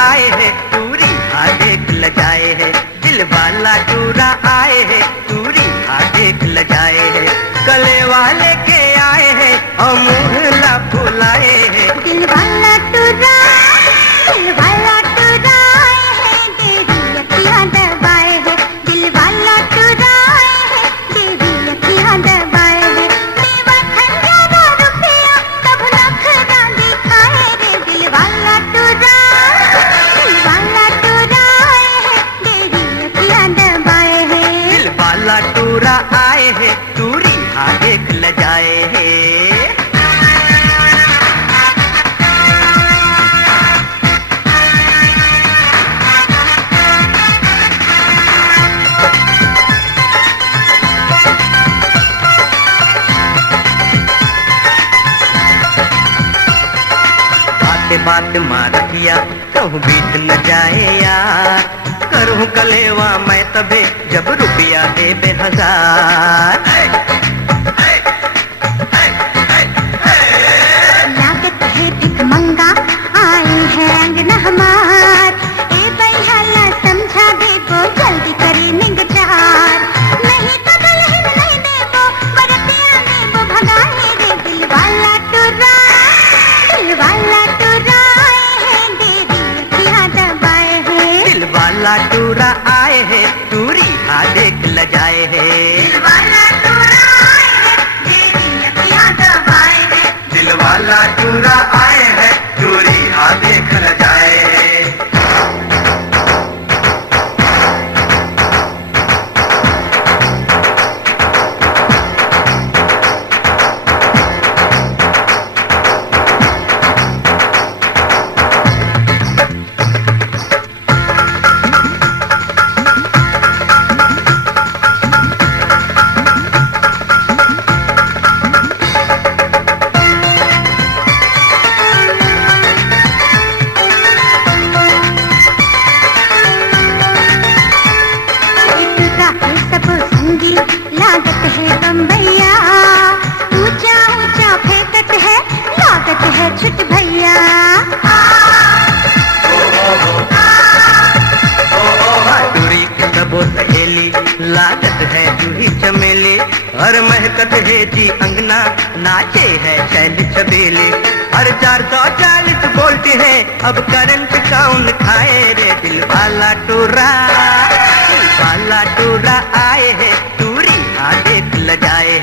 आए है टूरी हाँ देख लजाए है। दिल वाला टूरा आए है टूरी हाँ देख लजाए है। गले वाले के आए है और मुहला फुलाए है। दिल वाला टूरा आए है तेरी अखियां दबाए है। दिल वाला टूरा आए है तेरी अखियां दबाए है। देवा खंजरा रुपया तब नखरा दिखाए रे। दिल वाला टूरा आए है तेरी अखियां दबाए है। दिल वाला टूरा आए है टूरी हाँ देख लजाए है। बात मार दिया कहूँ बीत न जाए यार। करूँ कलेवा मैं तबे जब रुपया दे 1000। लागत है भिख मंगा आए हैं अंगना हमार। ए बैहाला समझा देबो जल्दी करे निंगचार। नहीं तो दुल्हन नहीं देबो बरतिया देबो भगाए रे। दिल वाला टूरा दिल वाला टूरा आए है टूरी हाँ देख लजाए है। दिल वाला टूरा आए है तेरी अखियां दबाए है। दिल वाला टूरा आए है टूरी हाँ देख लजाए है। लागत है बम्बैया ऊंचा ऊंचा फेंकत है। लागत है छुट भैया टूरी सबो सहेली लागत है जूही चमेली। और महकत है जी अंगना नाचे है शैल छबेले। और 440 वोल्ट है अब करंट कौन खाए रे। दिल वाला टूरा आए है टूरी हाँ देख लजाए